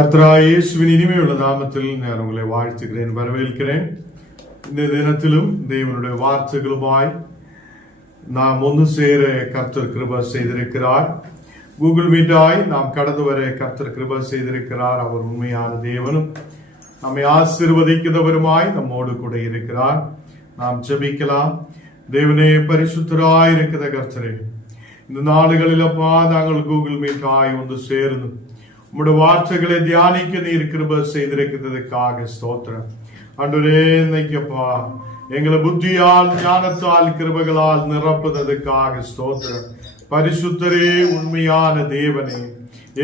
கர்த்தராகிய இயேசுவின் இனிமையுள்ள நாமத்தில் நான் உங்களை வாழ்த்துகிறேன், வரவேற்கிறேன். இந்த தினத்திலும் தேவனுடைய வார்த்தைகளுமாய் நாம் ஒன்று சேர கர்த்தர் கிருபை செய்திருக்கிறார். கூகுள் மீட்டாய் நாம் கடந்து வர கர்த்தர் கிருபை செய்திருக்கிறார். அவர் உண்மையான தேவனும் நம்மை ஆசீர்வதிக்கிறவருமாய் நம்மோடு கூட இருக்கிறார். நாம் ஜெபிக்கலாம். தேவனே, பரிசுத்தராய் இருக்கிற கர்த்தரே, இந்த நாடுகளில் அப்பா நாங்கள் கூகுள் மீட்டாய் ஒன்று சேர்ந்து உம்முடைய வார்த்தைகளை தியானிக்க நீர் கிருபை செய்திருக்கிறதுக்காக ஸ்தோத்திரம். ஆண்டவரே, இன்னைக்குப்பா எங்களை புத்தியால் ஞானத்தால் கிருபைகளால் நிரப்புவதற்காக ஸ்தோத்திரம். பரிசுத்தரே, உண்மையான தேவனே,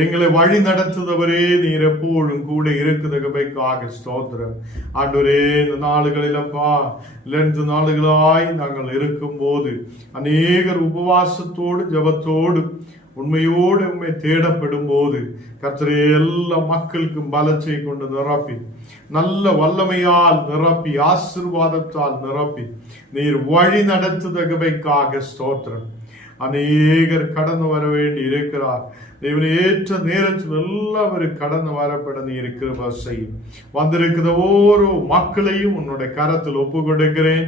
எங்களை வழி நடத்துதவரே, நீர் எப்போதும் கூட இருக்கிறதுக்காக ஸ்தோத்திரம். ஆண்டவரே, இந்த நாளுகளில் அப்பா 2 நாளுகளாய் நாங்கள் இருக்கும் போது அநேகர் உபவாசத்தோடு ஜபத்தோடு உண்மையோடு உண்மை தேடப்படும் போது கர்த்தரே, எல்லா மக்களுக்கும் பலத்தை கொண்டு நிரப்பி, நல்ல வல்லமையால் நிரப்பி, ஆசீர்வாதத்தால் நிரப்பி நீர் வழி நடத்துதற்காக ஸ்தோத்திரம். அநேகர் கடந்து வர வேண்டி இருக்கிறார். தேவனே, ஏற்ற நேரத்தில் எல்லாவரும் கடந்து வரப்பட நீர் கிருபை செய்யும். வந்திருக்கிற ஒவ்வொரு மக்களையும் உன்னுடைய கரத்தில் ஒப்பு கொடுக்கிறேன்.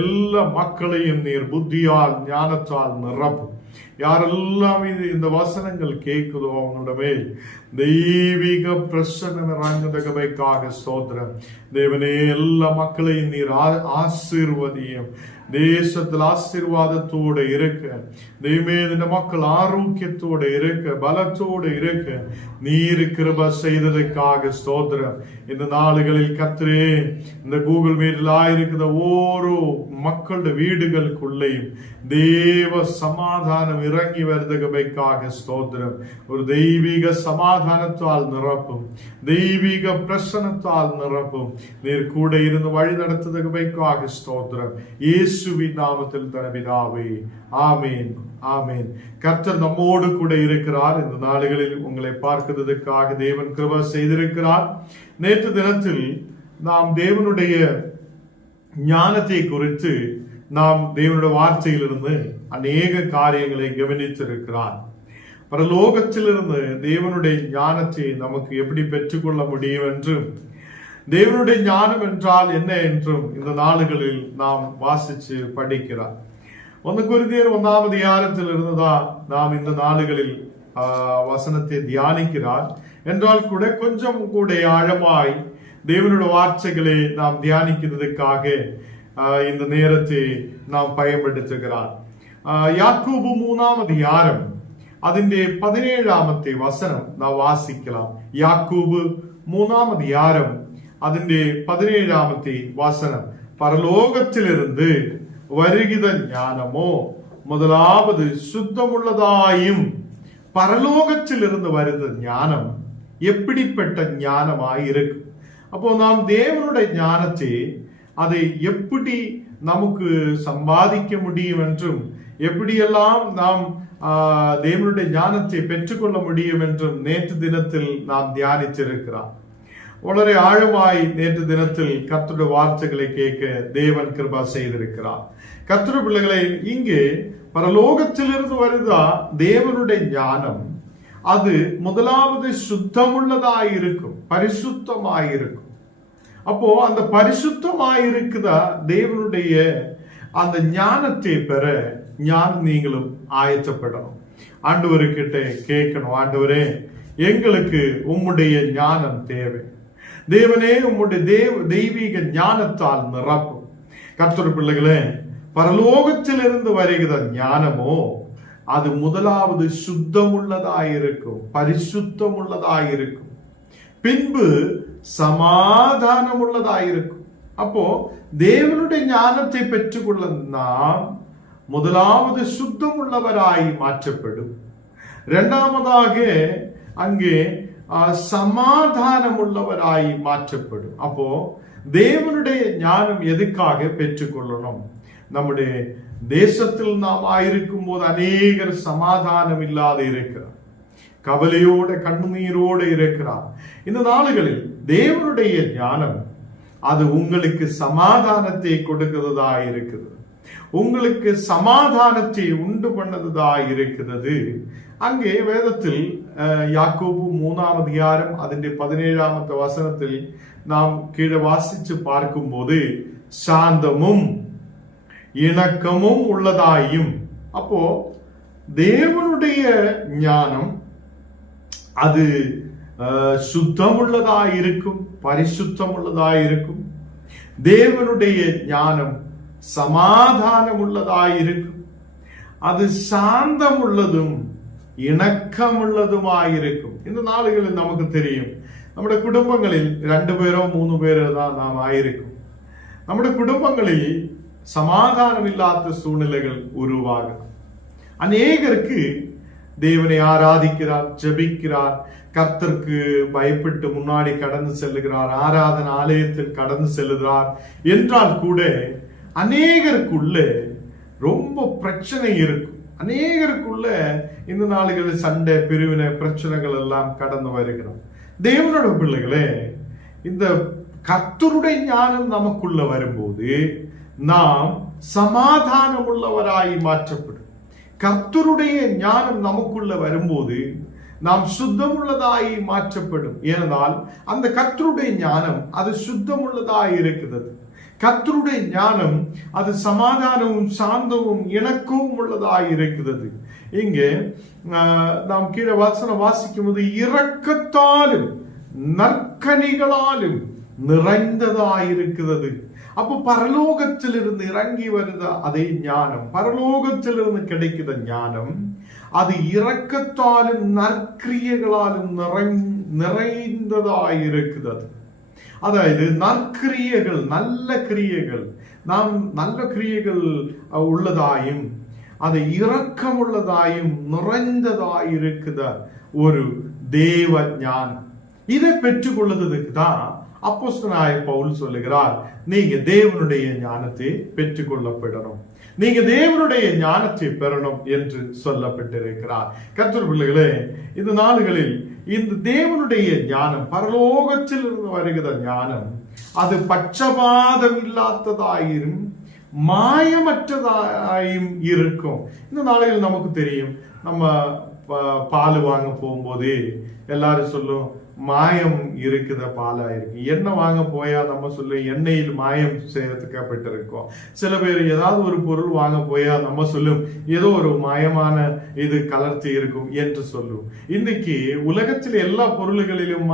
எல்லா மக்களையும் நீர் புத்தியால் ஞானத்தால் நிரப்பும். யாரெல்லாம் இந்த வசனங்கள் கேட்குதோ அவங்களோட மேல் தெய்வீக பிரசன்னம் இறங்குதற்காக ஸ்தோத்திரம். தேவனே, எல்லா மக்களையும் நீர் ஆசீர்வதியும். தேசத்தில் ஆசீர்வாதத்தோடு இருக்க தெய்வமே, இந்த மக்கள் ஆரோக்கியத்தோடு இருக்க, பலத்தோடு இருக்க நீர் கிருபை செய்ததற்காக ஸ்தோத்திரம். இந்த நாளுகளில் கர்த்தரே, இந்த கூகுள் மீட்டில் ஆயிருக்கிற ஒவ்வொரு மக்களுடைய வீடுகளுக்குள்ளேயும் தேவ சமாதானம் இறங்கி வருவதற்காக ஸ்தோத்திரம். ஒரு தெய்வீக சமாதானத்தால் நிரப்பும், தெய்வீக பிரசனத்தால் நிரப்பும். நீர் கூட இருந்து வழி நடத்துவதற்காக ஸ்தோத்திரம். இயேசுவின் நாமத்தில் பிதாவே, ஆமேன், ஆமேன். கர்த்தர் நம்மோடு கூட இருக்கிறார். இந்த நாடுகளில் உங்களை பார்க்கிறதுக்காக தேவன் கிருபை செய்திருக்கிறார். நேற்று தினத்தில் நாம் தேவனுடைய ஞானத்தை குறித்து நாம் தேவனுடைய வார்த்தையிலிருந்து அநேக காரியங்களை கவனித்திருக்கிறார். பரலோகத்திலிருந்து தேவனுடைய ஞானத்தை நமக்கு எப்படி பெற்றுக்கொள்ள முடியும் என்றும், தேவனுடைய ஞானம் என்றால் என்ன என்றும் இந்த நாளுகளில் நாம் வாசிச்சு படிக்கிறார். 1 கொரிந்தியர் 1ஆம் அதிகாரத்தில் இருந்துதான் நாம் இந்த நாளுகளில் வசனத்தை தியானிக்கிறார். என்றால் கூட கொஞ்சம் கூட ஆழமாய் தேவனுடைய வார்த்தைகளை நாம் தியானிக்கிறதுக்காக இந்த நேரத்தை நாம் பயன்படுத்துகிறார். யாக்கோபு 3ஆம் அதிகாரம் അതിന്റെ 17ാമത്തെ വസനം നാം വാസിக்கலாம். யாக்கோபு 3ஆம் அதிகாரம் അതിന്റെ 17ാമത്തെ வசனம். பரலோகத்திலிருந்து வருகிற ஞானமோ முதலாவது சுத்தமுள்ளதாயும், பரலோகத்திலிருந்து வருகிற ஞானம் எப்படிப்பட்ட ஞானமாய் இருக்கும். அப்போ நாம் தேவனுடைய ஞானத்தை அதை எப்படி நமக்கு சம்பாதிக்க முடியும் என்றும், எப்படியெல்லாம் நாம் தேவனுடைய ஞானத்தை பெற்றுக்கொள்ள முடியும் என்றும் நேற்று தினத்தில் நாம் தியானித்திருக்கிறார். വളരെ ஆழமாய் நேற்று தினத்தில் கர்த்தருடைய வார்த்தைகளை கேட்க தேவன் கிருபை செய்திருக்கிறார். கர்த்தருடைய பிள்ளைகளை, இங்கே பரலோகத்திலிருந்து வருதா தேவனுடைய ஞானம், அது முதலாவது சுத்தமுள்ளதாயிருக்கும், பரிசுத்தமாயிருக்கும். அப்போ அந்த பரிசுத்தமாயிருக்குதா தேவனுடைய அந்த ஞானத்தை பெற நீங்களும் ஆயத்தப்படணும். ஆண்டவர்கிட்ட கேட்கணும், ஆண்டவரே, எங்களுக்கு உம்முடைய ஞானம் தேவை. தேவனே, உம்முடைய தெய்வீக ஞானத்தால் நிரப்பும். கர்த்தருடைய பிள்ளைகளே, பரலோகத்திலிருந்து வருகிற ஞானமோ அது முதலாவது சுத்தமுள்ளதாயிருக்கும், பரிசுத்தமுள்ளதாயிருக்கும், பின்பு சமாதானம் உள்ளதாயிருக்கும். அப்போ தேவனுடைய ஞானத்தை பெற்றுக்கொள்ள நாம் முதலாவது சுத்தமுள்ளவராய் மாற்றப்படும். இரண்டாவதாக அங்கே சமாதானம் உள்ளவராய் மாற்றப்படும். அப்போ தேவனுடைய ஞானம் எதுக்காக பெற்றுக்கொள்ளணும்? நம்முடைய தேசத்தில் நாம் ஆயிருக்கும் போது அநேகர் சமாதானம் இல்லாத இருக்கிறார், கவலையோட கண்ணீரோடு இருக்கிறார். இந்த நாளுகளில் தேவனுடைய ஞானம் அது உங்களுக்கு சமாதானத்தை கொடுக்கிறதா இருக்கிறது, உங்களுக்கு சமாதானத்தை உண்டு பண்ணதா இருக்கிறது. அங்கே வேதத்தில் യാക്കോബ് 3-ാം അധ്യായം അതിന്റെ 17-ാമത്തെ വചനത്തിൽ നാം കീഴെ വാസിച്ച് പാർക്കുമ്പോൾ ശാന്തമും ഇണക്കമും உள்ளதாயும், அப்போ தேவனுடைய ஞானம் அது சுத்தமுள்ளதாயிருக்கும், பரிசுத்தமுள்ளதாயிருக்கும். தேவனுடைய ஞானம் சமாதானமுள்ளதாயிருக்கும். அது சாந்தமுள்ளதும் ഇണക്കമുള്ളതുമായിരിക്കും. ഇന്ന് നാളുകളിൽ നമുക്ക് தெரியும், നമ്മുടെ കുടുംബങ്ങളിൽ 2 പേരോ 3 പേരോ നാം ആയിരിക്കും. നമ്മുടെ കുടുംബങ്ങളിൽ சமாதானமில்லாத சூழ்நிலைகள் உருவாகும். அநேகருக்கு தேவனை ஆராதிக்கிறார், ஜெபிக்கிறார், கர்த்தருக்கு பயப்பட்டு முன்னாடி கடந்து செல்லுகிறார், ஆராதனை ஆலயத்தில் கடந்து செல்லுகிறார் என்றால் கூட அநேகருக்குள்ள ரொம்ப பிரச்சனை இருக்கும். அநேகருக்குள்ள இந்த நாளுகளில் சண்டை, பிரிவினை, பிரச்சனைகள் எல்லாம் கடந்து வருகிறோம். தேவனோட பிள்ளைகளே, இந்த கர்த்தருடைய ஞானம் நமக்குள்ள வரும்போது நாம் சமாதானம் உள்ளவராய் மாற்றப்படும். கர்த்தருடைய ஞானம் நமக்குள்ள வரும்போது நாம் சுத்தமுள்ளதாய் மாற்றப்படும். ஏனென்றால் அந்த கர்த்தருடைய ஞானம் அது சுத்தமுள்ளதாய் இருக்கிறது. கர்த்தருடைய ஞானம் அது சமாதானமும் சாந்தமும் இணக்கமும் உள்ளதாய் இருக்கிறது. இங்கே நாம் கீழே வசனம் வாசிக்கும் போது இரக்கத்தாலும் நற்கனிகளாலும் நிறைந்ததாயிருக்கிறது. அப்போ பரலோகத்திலிருந்து இறங்கி வருத அதே ஞானம், பரலோகத்திலிருந்து கிடைக்கிற ஞானம் அது இரக்கத்தாலும் நற்கிரியைகளாலும் நிறைந்ததாயிருக்கிறது. அதாவது நற்கிரியைகள், நல்ல கிரியைகள், நாம் நல்ல கிரியைகள் உள்ளதாயும் அது இரக்கம் உள்ளதாயும் நிறைந்ததாயிருக்கிற ஒரு தேவ ஞானம். இதை பெற்றுக்கொள்வதற்கு தான் அப்போஸ்தலனாகிய பவுல் சொல்லுகிறார், நீங்க தேவனுடைய ஞானத்தை பெற்றுக்கொள்ளப்படணும், நீங்க தேவனுடைய ஞானத்தை பெறணும் என்று சொல்லப்பட்டிருக்கிறார். கர்த்தர் பிள்ளைகளே, இந்த நாடுகளில் இந்த தேவனுடைய ஞானம், பரலோகத்தில் இருந்து வருகிற ஞானம் அது பட்சபாதம் இல்லாததாயிரும் மாயமற்றதாயும் இருக்கும். இந்த நாளையில் நமக்கு தெரியும், நம்ம பால் வாங்க போகும்போது எல்லாரும் சொல்லும் மாயம் இருக்குத பாலா இருக்கு. எண்ணெய் வாங்க போயா நம்ம சொல்லும் எண்ணெயில் மாயம் சேர்த்துக்கப்பட்டிருக்கோம். சில பேர் ஏதாவது ஒரு பொருள் வாங்க போயா நம்ம சொல்லும் ஏதோ ஒரு மாயமான இது கலர்த்தி இருக்கும் என்று சொல்லும். இன்னைக்கு உலகத்தில் எல்லா பொருள்களிலும்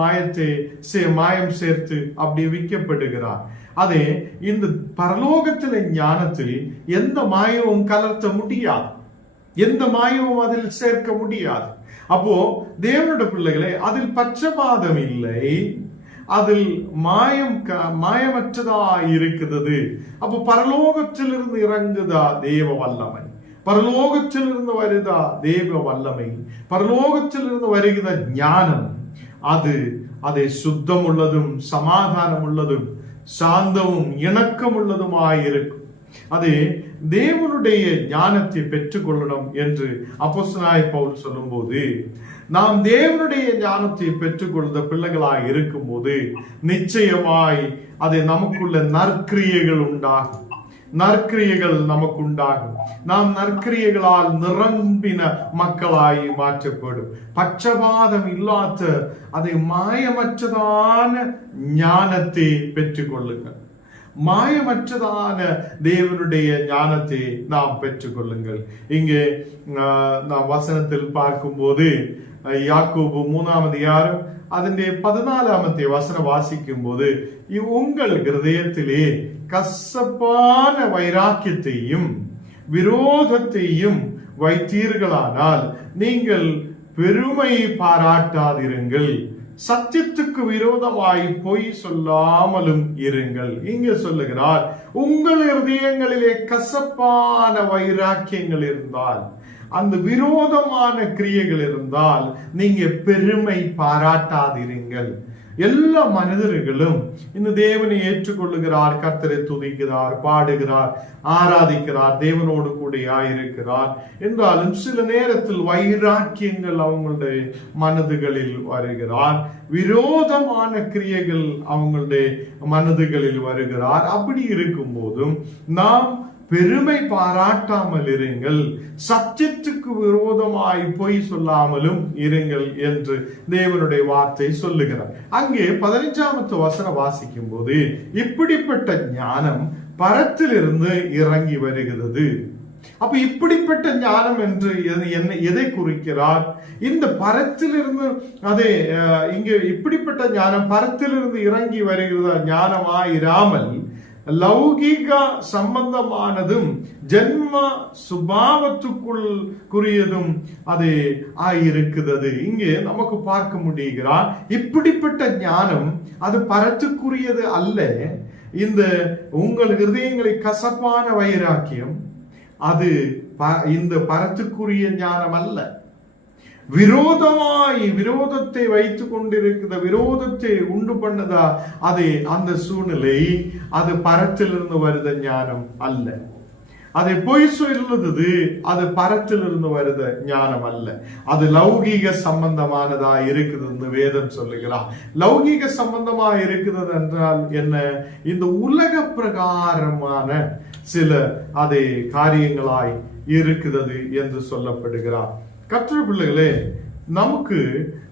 மாயம் சேர்த்து அப்படி விற்கப்படுகிறார். அதே இந்த பரலோகத்தில ஞானத்தில் எந்த மாயமும் கலர்த்த முடியாது, எந்த மாயமும் அதில் சேர்க்க முடியாது. அப்போ தேவனுடைய பிள்ளைகளே, அதில் பட்சபாதம் இல்லை, அதில் மாயமற்றதா இருக்கிறது. அப்போ பரலோகத்திலிருந்து இறங்குதா தேவ வல்லமை, பரலோகத்திலிருந்து வருதா தேவ வல்லமை, பரலோகத்திலிருந்து வருகிற ஞானம் அதை சுத்தம் உள்ளதும் சமாதானம் உள்ளதும் சாந்தமும் இணக்கம் உள்ளதுமாயிருக்கும். அதே தேவனுடைய ஞானத்தை பெற்றுக்கொள்ளணும் என்று அப்போஸ்தலனாகிய பவுல் சொல்லும்போது, நாம் தேவனுடைய ஞானத்தை பெற்றுக்கொள்ளுத பிள்ளைகளாய் இருக்கும் போது நிச்சயமாய் அது நமக்குள்ள நற்கிரியைகள் உண்டாகும், நற்கிரியைகள் நமக்கு உண்டாகும். நாம் நற்கிரியைகளால் நிரம்பின மக்களாய் மாற்றப்படும். பட்சபாதம் இல்லாத அதை மாயமற்றதான ஞானத்தை பெற்றுக்கொள்ளுங்கள், மாயமற்றதான தேவனுடைய ஞானத்தை நாம் பெற்றுக்கொள்ளுங்கள். இங்கே நாம் வசனத்தில் பார்க்கும்போது யாக்கோபு 3-ாம் அதிகாரம் അതിന്റെ 14-ാമത്തെ வசனம் வாசிக்கும் போது, உங்கள் இருதயத்திலே கசப்பான வைராக்கியத்தையும் விரோதத்தையும் வைத்தீர்களானால் நீங்கள் பெருமை பாராட்டாதிருங்கள், சத்தியத்துக்கு விரோதமாய் பொய் சொல்லாமலும் இருங்கள். இங்க சொல்லுகிறார், உங்கள் இருதயங்களிலே கசப்பான வைராக்கியங்கள் இருந்தால், அந்த விரோதமான கிரியைகள் இருந்தால் நீங்க பெருமை பாராட்டாதிருங்கள். எல்லா மனிதர்களும் இந்த தேவனை ஏற்றுக்கொள்ளுகிறார், கர்த்தரை துதிக்கிறார், பாடுகிறார், ஆராதிக்கிறார், தேவனோடு கூட இருக்கிறார் என்றாலும் சில நேரத்தில் வைராக்கியங்கள் அவங்களுடைய மனதுகளில் வருகிறார், விரோதமான கிரியைகள் அவங்களுடைய மனதுகளில் வருகிறார். அப்படி இருக்கும் போதும் நாம் பெருமை பாராட்டாமல் இருங்கள், சத்தியத்துக்கு விரோதமாய் பொய் சொல்லாமலும் இருங்கள் என்று தேவனுடைய வார்த்தை சொல்லுகிறார். அங்கே 15வது வசனம் வாசிக்கும் போது, இப்படிப்பட்ட ஞானம் பரத்திலிருந்து இறங்கி வருகிறது. அப்ப இப்படிப்பட்ட ஞானம் என்று எதை குறிக்கிறார்? இந்த பரத்திலிருந்து, அதே இங்க இப்படிப்பட்ட ஞானம் பரத்திலிருந்து இறங்கி வருகிறதா ஞானமாயிராமல் லௌகீக சம்பந்தமானதும் ஜென்ம சுபாவத்துக்குள் குறியதும் அது ஆயிருக்கிறது. இங்கே நமக்கு பார்க்க முடிகிறார், இப்படிப்பட்ட ஞானம் அது பரத்துக்குரியது அல்ல. இந்த உங்கள் இருதயங்களை கசப்பான வைராக்கியம் அது இந்த பரத்துக்குரிய ஞானம் அல்ல. விரோதத்தை வைத்துக் கொண்டிருக்கிற, விரோதத்தை உண்டு பண்ணதா அது அந்த சூழ்நிலை, அது பரத்திலிருந்து வருத ஞானம் அல்ல. அதை பொய் சொல்லுது, அது பரத்திலிருந்து வருத ஞானம் அல்ல. அது லௌகீக சம்பந்தமானதா இருக்குது வேதம் சொல்லுகிறார். லௌகீக சம்பந்தமா இருக்கிறது என்றால் என்ன? இந்த உலக பிரகாரமான சில அதே காரியங்களாய் இருக்கிறது என்று சொல்லப்படுகிறார். கர்த்தருடைய பிள்ளைகளே, நமக்கு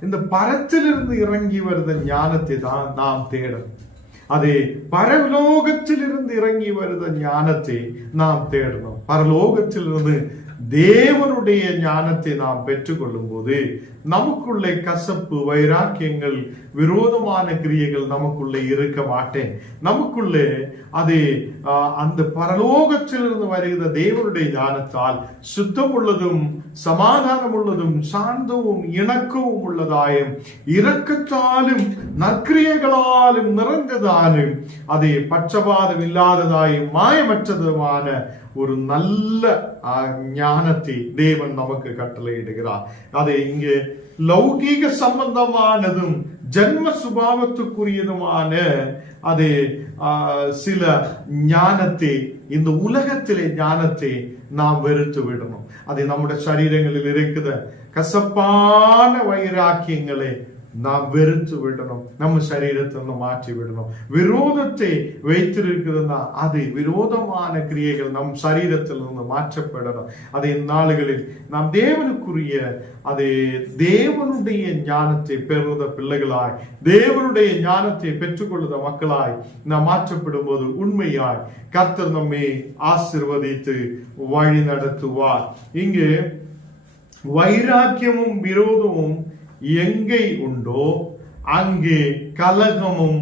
இந்த பரத்திலிருந்து இறங்கி வருத ஞானத்தை தான் நாம் தேடும். அதே பரலோகத்திலிருந்து இறங்கி வருத ஞானத்தை நாம் தேடணும். பரலோகத்திலிருந்து தேவனுடைய ஞானத்தை நாம் பெற்றுக்கொள்ளும் போது நமக்குள்ளே கசப்பு, வைராக்கியங்கள், விரோதமான கிரியைகள் நமக்குள்ளே இருக்க மாட்டேன். நமக்குள்ளே அது அந்த பரலோகத்திலிருந்து வருகிற தேவனுடைய ஞானத்தால் சுத்தம் உள்ளதும் சமாதானம் உள்ளதும் சாந்தவும் இணக்கவும் உள்ளதாயும் இரக்கத்தாலும் நற்கிரியைகளாலும் நிறைந்ததாலும் அதே பட்சபாதம் இல்லாததாயும் மாயமற்றதுமான ஒரு நல்ல ஞானத்தை தேவன் நமக்கு கட்டளையிடுகிறார். அதை இங்கே லௌகீக சம்பந்தமானதும் ஜன்ம சுபாவத்துக்குரியதுமான அது சில ஞானத்தை, இந்த உலகத்திலே ஞானத்தை நாம் வெறுத்து விடணும். அதை நம்முடைய சரீரங்களில் இருக்கிற கசப்பான வைராக்கியங்களை நாம் வெறுத்து விடணும். நம்ம சரீரத்தை மாற்றி விடணும். விரோதத்தை வைத்திருக்கிறதுனா அது விரோதமான கிரியைகள் நம் சரீரத்திலிருந்து மாற்றப்படணும். அதை நாளுகளில் நாம் தேவனுக்குரிய அதே தேவனுடைய ஞானத்தை பெறுவத பிள்ளைகளாய், தேவனுடைய ஞானத்தை பெற்றுக்கொள்ளுத மக்களாய் நாம் மாற்றப்படும் போது உண்மையாய் கர்த்தர் நம்மை ஆசீர்வதித்து வழி நடத்துவார். இங்கு வைராக்கியமும் விரோதமும் எங்கே உண்டோ அங்கே கலகமும்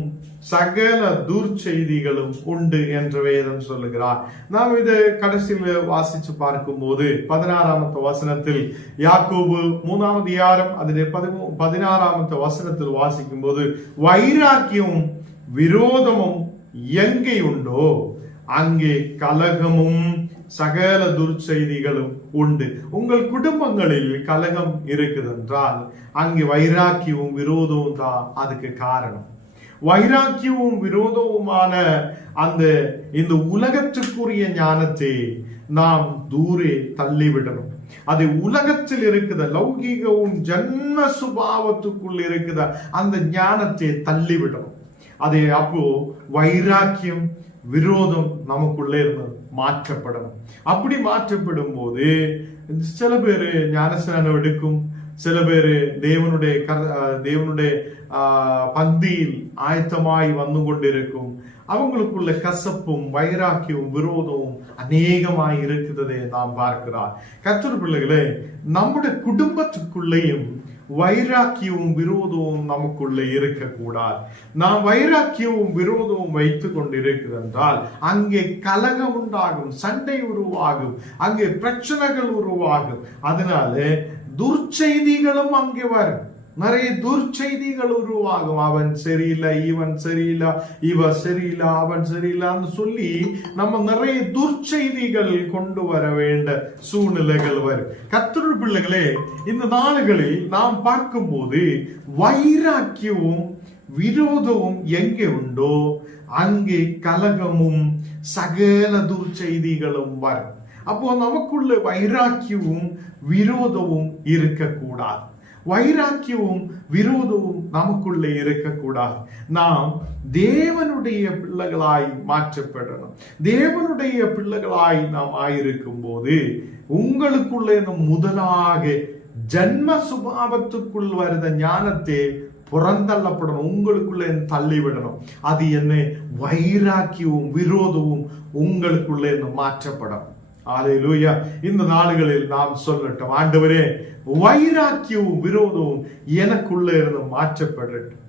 சகல துர்ச்செய்திகளும் உண்டு என்று வேதம் சொல்லுகிறார். நாம் இதை கடைசியில் வாசிச்சு பார்க்கும் போது 16வது வசனத்தில் யாக்கோபு 3வது அதிகாரம் அதிலே 16வது வசனத்தில் வாசிக்கும் போது, வைராக்கியமும் விரோதமும் எங்கே உண்டோ அங்கே கலகமும் சகல துர்ச்செய்திகளும் உண்டு. உங்கள் குடும்பங்களில் கலகம் இருக்குது என்றால் அங்கே வைராக்கியமும் விரோதமும் தான் அதுக்கு காரணம். வைராக்கியமும் விரோதமுமான அந்த இந்த உலகத்துக்குரிய ஞானத்தை நாம் தூரே தள்ளிவிடணும். அது உலகத்தில் இருக்குத லௌகீகமும் ஜன்ம சுபாவத்துக்குள் இருக்குத அந்த ஞானத்தை தள்ளிவிடணும். அதே அப்போ வைராக்கியம் விரோதம் நமக்குள்ளே இருந்து மாற்றப்படணும். அப்படி மாற்றப்படும் போது சில பேரு ஞானஸ்நானம் எடுக்கும், சில பேரு தேவனுடைய பந்தியில் ஆயத்தமாய் வந்து கொண்டிருக்கும். அவங்களுக்குள்ள கசப்பும் வைராக்கியமும் விரோதமும் அநேகமாய் இருக்கிறதை நாம் பார்க்கிறார். கர்த்தர் பிள்ளைகளே, நம்முடைய குடும்பத்துக்குள்ளேயும் வைராக்கியமும் விரோதமும் நமக்குள்ளே இருக்கக்கூடாது. நாம் வைராக்கியமும் விரோதமும் வைத்துக் கொண்டிருக்கிறதால் அங்கே கலகம் உண்டாகும், சண்டை உருவாகும், அங்கே பிரச்சனைகள் உருவாகும். அதனால துர்ச்செய்திகளும் அங்கே வரும். நிறைய துர்ச்செய்திகள் உருவாகும். அவன் சரியில்லை, இவன் சரியில்லை, இவ சரியில்லை, அவன் சரியில்லைன்னு சொல்லி நம்ம நிறைய துர்ச்செய்திகள் கொண்டு வர வேண்டிய சூழ்நிலைகள் வரும். கர்த்தருடைய பிள்ளைகளே, இந்த நாளுகளில் நாம் பார்க்கும்போது வைராக்கியமும் விரோதமும் எங்கே உண்டோ அங்கே கலகமும் சகல துர்ச்செய்திகளும் வரும். அப்போ நமக்குள்ள வைராக்கியமும் விரோதமும் இருக்கக்கூடாது. வைராக்கியமும் விரோதமும் நமக்குள்ளே இருக்கக்கூடாது. நாம் தேவனுடைய பிள்ளைகளாய் மாற்றப்படணும். தேவனுடைய பிள்ளைகளாய் நாம் ஆயிருக்கும் போது உங்களுக்குள்ளே முதலாக ஜன்ம சுபாவத்துக்குள் வருத ஞானத்தை புறந்தள்ளப்படணும், உங்களுக்குள்ளே தள்ளிவிடணும். அது என்ன? வைராக்கியமும் விரோதமும் உங்களுக்குள்ளே மாற்றப்படும். அல்லேலூயா. இந்த நாடுகளில் நாம் சொல்லட்டும், ஆண்டவரே வைராக்கியமும் விரோதமும் எனக்குள்ளே இருந்து மாற்றப்படட்டும்,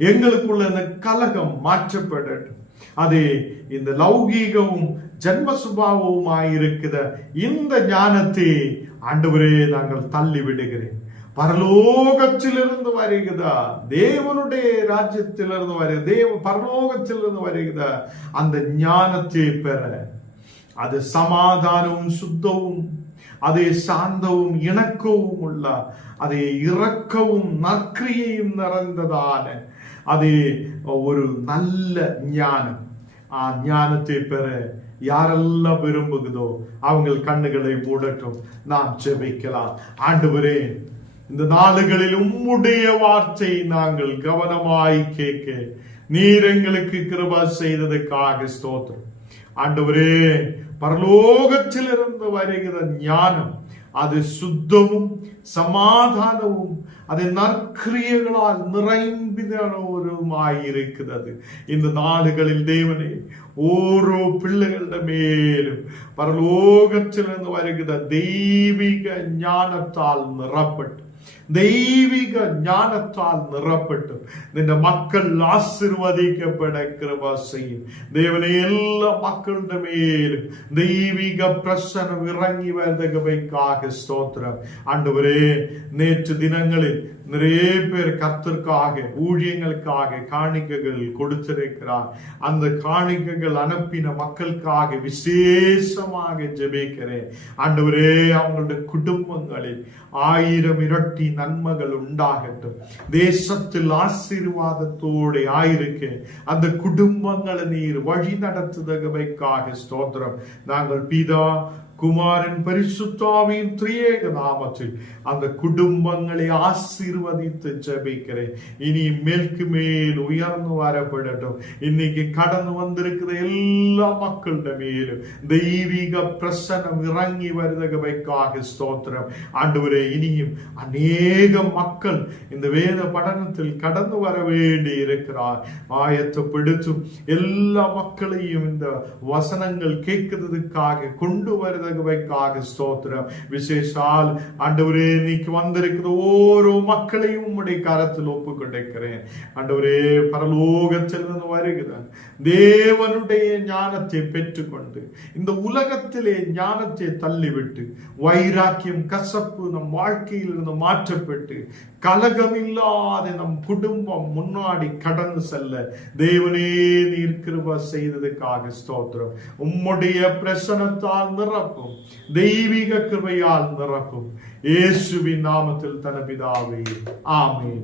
எங்களுக்குள்ள இந்த கலகம் மாற்றப்படட்டும். அது இந்த லௌகீகமும் ஜன்ம சுபாவமாயிருக்கிற இந்த ஞானத்தை ஆண்டவரே நாங்கள் தள்ளி விடுகிறேன். பரலோகத்திலிருந்து வருகிறதா, தேவனுடைய ராஜ்யத்திலிருந்து வருகிற பரலோகத்திலிருந்து வருகிறதா அந்த ஞானத்தை பெற, அது சமாதானமும் சுத்தமும், அதே சாந்தவும் இணக்கவும் உள்ள, அதே இரக்கவும் நற்கிரியையும் நிறைந்ததான அது ஒரு நல்ல ஞானம். ஞானத்தை பெற யாரெல்லாம் விரும்புகிறதோ அவங்கள் கண்ணுகளை மூடட்டும். நாம் ஜெபிக்கலாம். ஆண்டவரே, இந்த நாளுகளில் உம்முடைய வார்த்தை நாங்கள் கவனமாய் கேட்க நீர் எங்களுக்கு கிருபை செய்ததற்காக ஸ்தோத்திரம். ஆண்டவரே, பரலோகத்திலிருந்து வருகிற ஞானம் அது சுத்தமும் சமாதானமும் அது நற்கிரியைகளால் நிறைந்தவருமாயிருக்கிறது. இந்த நாடுகளில் தேவனே, ஓரோ பிள்ளைகளிட மேலும் பரலோகத்திலிருந்து வருகிற தெய்வீக ஞானத்தால் நிரப்பட்டு, தெய்வீக ஞானத்தால் நிரப்பட்டு இந்த மக்கள் ஆசீர்வதிக்கப்பட கிருபை செய்யும். தேவனே, எல்லா மக்களிட மேலும் தெய்வீக பிரசன்னம் இறங்கி வருவதற்காக ஸ்தோத்திரம். ஆண்டவரே, நேற்று தினங்களில் நிறைய பேர் கர்த்தருக்காக ஊழியங்களுக்காக காணிக்கைகள் கொடுத்திருக்கிறார். அந்த காணிக்கைகள் அனுப்பின மக்களுக்காக விசேஷமாக ஜெபிக்கிறேன். ஆண்டவரே, அவங்களுடைய குடும்பங்களில் 1000 இரட்டி நன்மைகள் உண்டாகட்டும். தேசத்தில் ஆசீர்வாதத்தோடு ஆயிருக்க அந்த குடும்பங்களை நீர் வழி நடத்துவதற்காக ஸ்தோத்திரம். நாங்கள் பிதா குமாரன் பரிசுத்தாவின் திரியேக நாமத்தில் அந்த குடும்பங்களை ஆசீர்வதித்து ஜெபிக்கிறேன். இனி மேற்கு மேல் உயர்ந்து வரப்படட்டும். இன்னைக்கு கடந்து வந்திருக்கிற எல்லா மக்களிட மேலும் தெய்வீக பிரசன்னம் இறங்கி வருவதற்காக ஸ்தோத்திரம். ஆண்டவரே, இனியும் அநேக மக்கள் இந்த வேத படனத்தில் கடந்து வர வேண்டி இருக்கிறார். ஆயத்தப்படுத்தும் எல்லா மக்களையும் இந்த வசனங்கள் கேட்கிறதுக்காக கொண்டு வருவதற்காக ஸ்தோத்திரம். விசேஷால் ஆண்டவரே, இன்னைக்கு வந்திருக்கிற ஓரோ மக்களையும் உம்முடைய கரத்தில் ஒப்பு கொடுக்கிறேன். ஆண்டவரே, பரலோகத்திலிருந்து வருகிறார் தேவனுடைய ஞானத்தை பெற்றுக்கொண்டு இந்த உலகத்திலே ஞானத்தை தள்ளிவிட்டு வைராக்கியம் கசப்பு நம் வாழ்க்கையில் இருந்து மாற்றப்பட்டு கலகமில்லாத நம் குடும்பம் முன்னாடி கடந்து செல்ல தேவனே நீர் கிருபை செய்ததற்காக ஸ்தோத்திரம். உம்முடைய பிரசன்னத்தால் நிரப்பும், தெய்வீக கிருபையால் நிரப்பும். இயேசுவின் நாமத்தில் தன பிதாவே, ஆமென்.